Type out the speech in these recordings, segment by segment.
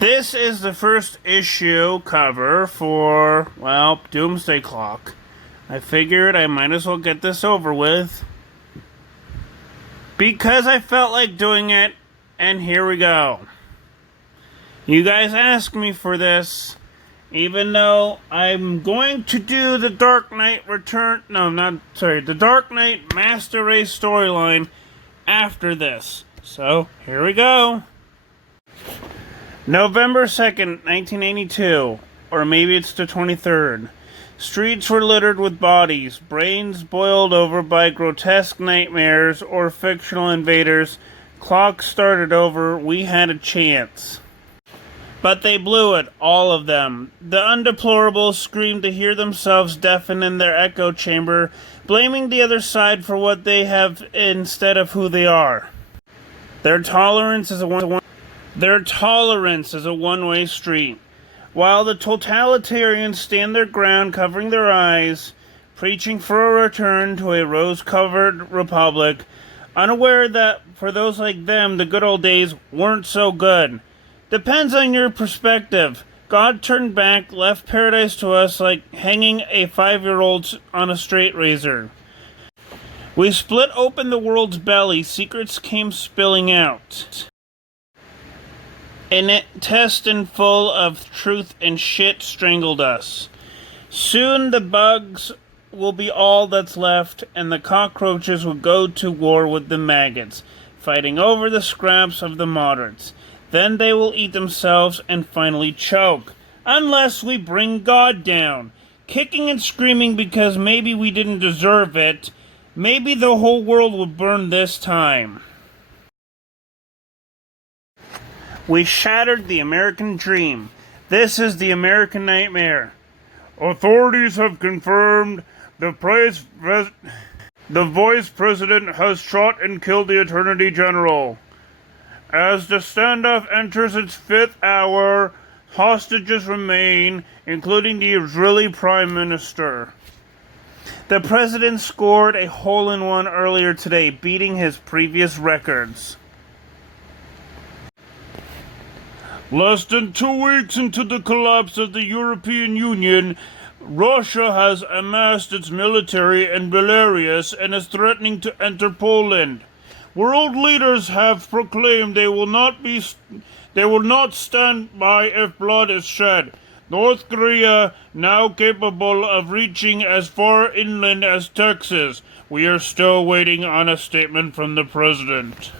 This is the first issue cover for, well, Doomsday Clock. I figured I might as well get this over with because I felt like doing it, and here we go. You guys asked me for this, even though I'm going to do the Dark Knight the Dark Knight Master Race storyline after this. So, here we go. November 2nd, 1982, or maybe it's the 23rd. Streets were littered with bodies, brains boiled over by grotesque nightmares or fictional invaders. Clocks started over, we had a chance. But they blew it, all of them. The undeplorables screamed to hear themselves deafen in their echo chamber, blaming the other side for what they have instead of who they are. Their tolerance is a one-way street. While the totalitarians stand their ground, covering their eyes, preaching for a return to a rose-covered republic, unaware that for those like them, the good old days weren't so good. Depends on your perspective. God turned back, left paradise to us like hanging a 5-year-old on a straight razor. We split open the world's belly, secrets came spilling out. An intestine full of truth and shit strangled us. Soon the bugs will be all that's left, and the cockroaches will go to war with the maggots, fighting over the scraps of the moderates. Then they will eat themselves and finally choke, unless we bring God down, kicking and screaming because maybe we didn't deserve it. Maybe the whole world will burn this time. We shattered the American dream. This is the American nightmare. Authorities have confirmed the vice president has shot and killed the attorney general. As the standoff enters its 5th hour, hostages remain, including the Israeli prime minister. The president scored a hole-in-one earlier today, beating his previous records. Less than 2 weeks into the collapse of the European Union, Russia has amassed its military in Belarus and is threatening to enter Poland. World leaders have proclaimed they will not stand by if blood is shed. North Korea, now capable of reaching as far inland as Texas. We are still waiting on a statement from the president.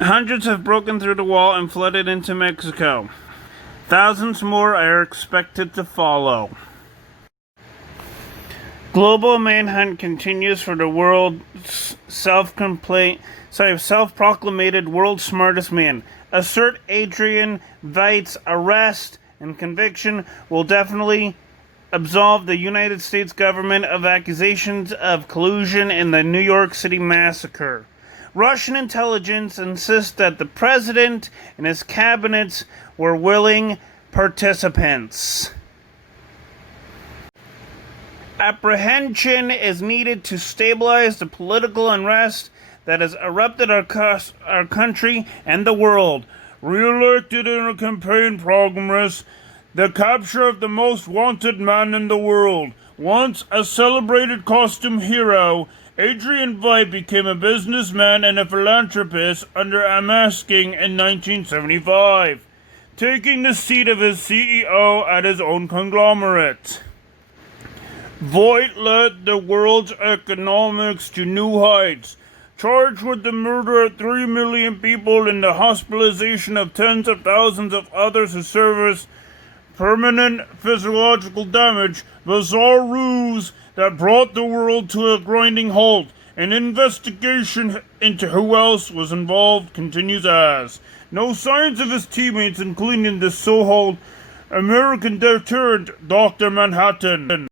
Hundreds have broken through the wall and flooded into Mexico. Thousands more are expected to follow. Global manhunt continues for the world's self-proclaimed world's smartest man. Assert Adrian Veidt's arrest and conviction will definitely absolve the United States government of accusations of collusion in the New York City massacre. Russian intelligence insists that the president and his cabinets were willing participants. Apprehension is needed to stabilize the political unrest that has erupted our country and the world. Re-elected in a campaign progress, the capture of the most wanted man in the world. Once a celebrated costume hero, Adrian Veidt became a businessman and a philanthropist under unmasking in 1975, taking the seat of his CEO at his own conglomerate. Veidt led the world's economics to new heights, charged with the murder of 3 million people and the hospitalization of tens of thousands of others who suffered permanent physiological damage, bizarre ruse that brought the world to a grinding halt. An investigation into who else was involved continues as. No signs of his teammates, including the so-called American deterrent Dr. Manhattan.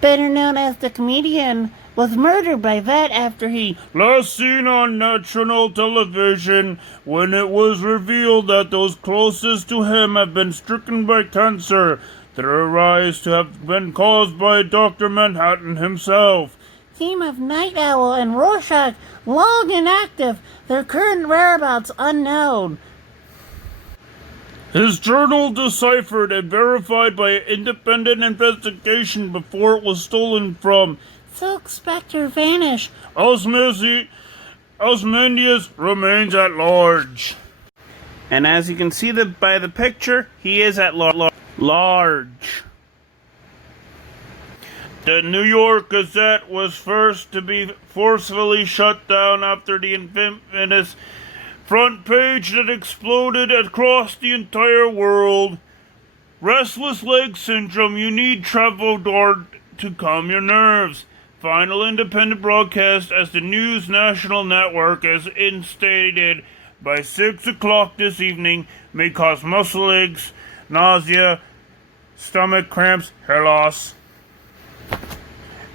Better known as the comedian was murdered by that after he last seen on national television when it was revealed that those closest to him have been stricken by cancer. Their rise to have been caused by Dr. Manhattan himself. Team of Night Owl and Rorschach long inactive, their current whereabouts unknown. His journal deciphered and verified by independent investigation before it was stolen from. Silk Spectre vanished. Ozymandias remains at large. And as you can see by the picture, he is at large. The New York Gazette was first to be forcefully shut down after the infamous front page that exploded across the entire world. Restless leg syndrome, you need Travodor to calm your nerves. Final independent broadcast as the News National Network as instated by 6 o'clock this evening may cause muscle aches, nausea, stomach cramps, hair loss.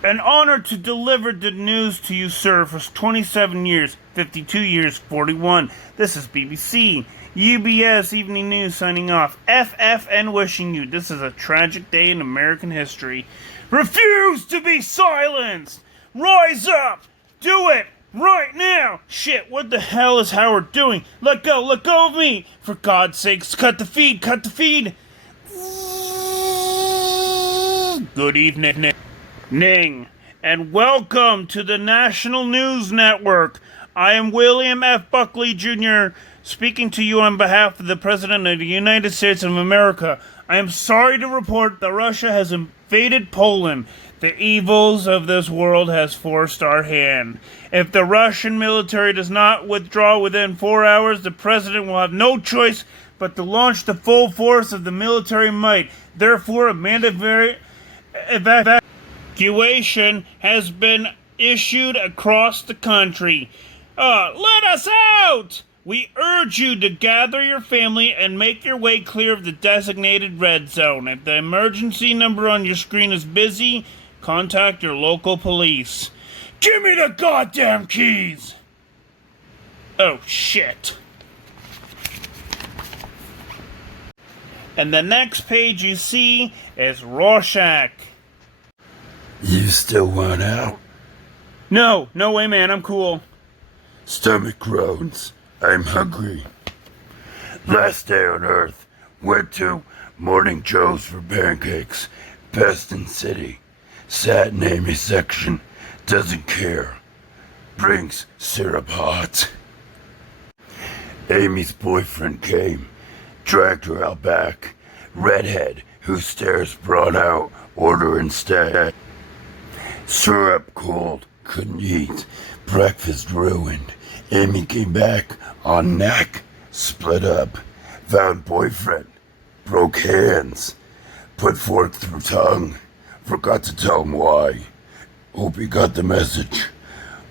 An honor to deliver the news to you, sir, for 27 years, 52 years, 41. This is BBC, UBS Evening News signing off. FFN wishing you. This is a tragic day in American history. Refuse to be silenced! Rise up! Do it! Right now! Shit, what the hell is Howard doing? Let go of me! For God's sakes, cut the feed! Good evening. And welcome to the National News Network. I am William F. Buckley, Jr., speaking to you on behalf of the President of the United States of America. I am sorry to report that Russia has invaded Poland. The evils of this world has forced our hand. If the Russian military does not withdraw within 4 hours, the President will have no choice but to launch the full force of the military might. Therefore, a mandatory evacuation has been issued across the country. Let us out! We urge you to gather your family and make your way clear of the designated red zone. If the emergency number on your screen is busy, contact your local police. Give me the goddamn keys! Oh, shit. And the next page you see is Rorschach. You still want out? No way, man, I'm cool. Stomach groans. I'm hungry. Last day on Earth. Went to Morning Joe's for pancakes. Peston City. Sat in Amy's section. Doesn't care. Brings syrup hot. Amy's boyfriend came. Dragged her out back. Redhead, whose stares brought out order instead. Syrup cold. Couldn't eat. Breakfast ruined. Amy came back on neck. Split up. Found boyfriend. Broke hands. Put fork through tongue. Forgot to tell him why. Hope he got the message.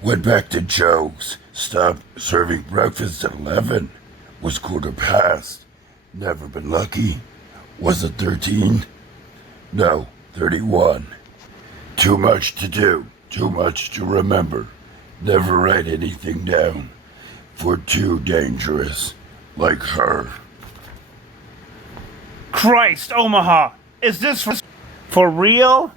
Went back to Joe's. Stopped serving breakfast at 11. Was 1:15. Never been lucky. Was it 13? No, 31. Too much to do. Too much to remember. Never write anything down. For too dangerous. Like her. Christ, Omaha! Is this for real?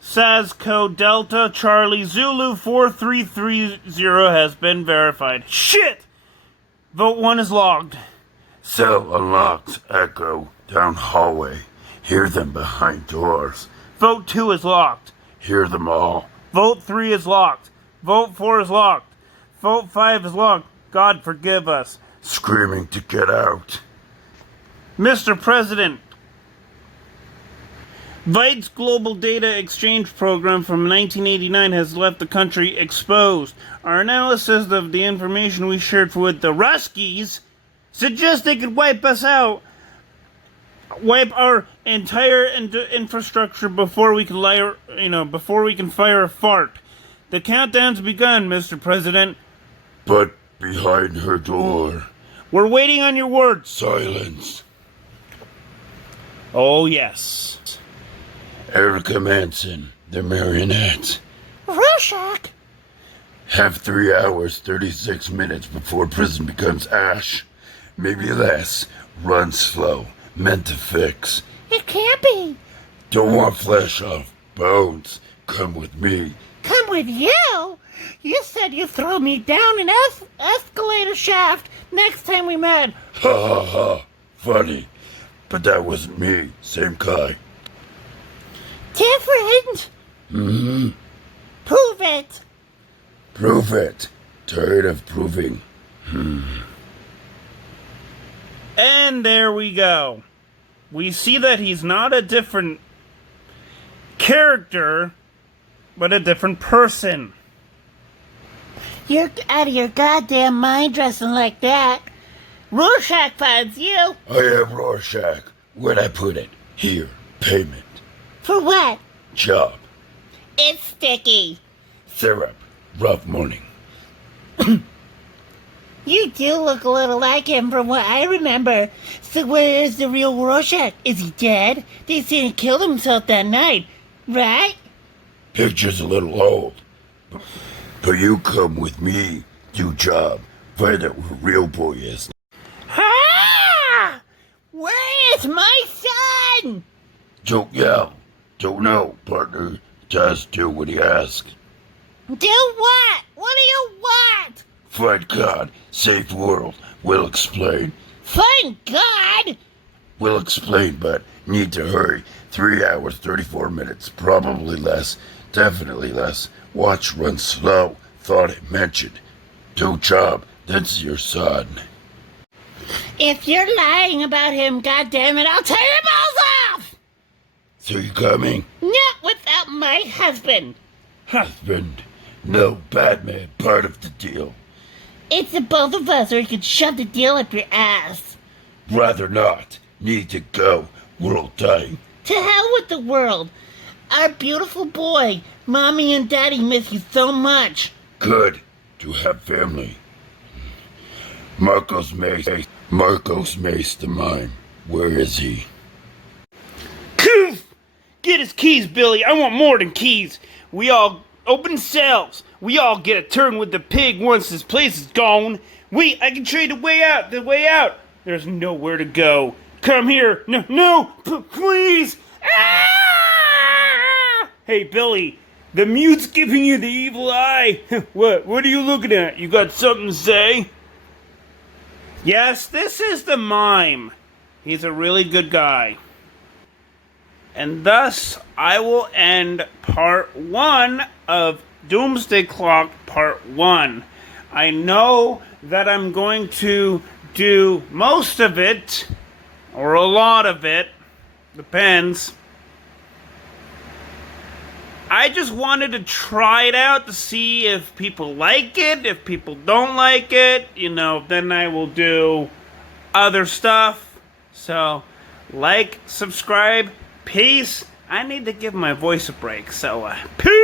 Sasco Delta Charlie Zulu 4330 has been verified. Shit! Vote 1 is logged. Cell unlocked. Echo. Down hallway. Hear them behind doors. Vote 2 is locked. Hear them all. Vote 3 is locked. Vote 4 is locked. Vote 5 is locked. God forgive us. Screaming to get out. Mr. President, Vite's Global Data Exchange Program from 1989 has left the country exposed. Our analysis of the information we shared with the Ruskies suggests they could wipe us out, wipe our entire infrastructure before we can fire a fart. The countdown's begun, Mr. President. But behind her door. We're waiting on your words. Silence. Oh, yes. Erica Manson, the marionette. Rorschach? Have 3 hours, 36 minutes before prison becomes ash. Maybe less. Run slow. Meant to fix. It can't be. Don't want flesh off bones. Come with me. Come with you? You said you'd throw me down an escalator shaft next time we met. Ha ha ha. Funny. But that wasn't me. Same guy. Different? Mm-hmm. Prove it. Prove it. Tired of proving. And there we go. We see that he's not a different character, but a different person. You're out of your goddamn mind dressing like that. Rorschach finds you. I am Rorschach. Where'd I put it? Here. Payment. For what? Job. It's sticky. Syrup. Rough morning. You do look a little like him from what I remember. So where is the real Rorschach? Is he dead? They say he killed himself that night, right? Picture's a little old. But you come with me. Do job. Find out where real boy is. Ah! Where is my son? Don't yell. Don't know, partner. Just do what he asks. Do what? What do you want? Find God. Safe world. We'll explain. Find God? We'll explain, but need to hurry. 3 hours, 34 minutes. Probably less. Definitely less. Watch run slow. Thought it mentioned. Do job. That's your son. If you're lying about him, goddammit, I'll tear your balls off! So you coming? Not without my husband. Husband. No, bad man. Part of the deal. It's the both of us, or you could shove the deal up your ass. Rather not. Need to go. World dying. To hell with the world. Our beautiful boy. Mommy and Daddy miss you so much. Good to have family. Marcos Mace the mime. Where is he? Koof! Get his keys, Billy. I want more than keys. We all open cells. We all get a turn with the pig once this place is gone. Wait, I can trade the way out. The way out. There's nowhere to go. Come here. No, please. Ah! Hey, Billy. The mute's giving you the evil eye. What are you looking at? You got something to say? Yes, this is the mime. He's a really good guy. And thus, I will end part 1 of Doomsday Clock part 1. I know that I'm going to do most of it, or a lot of it, depends. I just wanted to try it out to see if people like it. If people don't like it, then I will do other stuff. So, like, subscribe, peace. I need to give my voice a break, so, peace!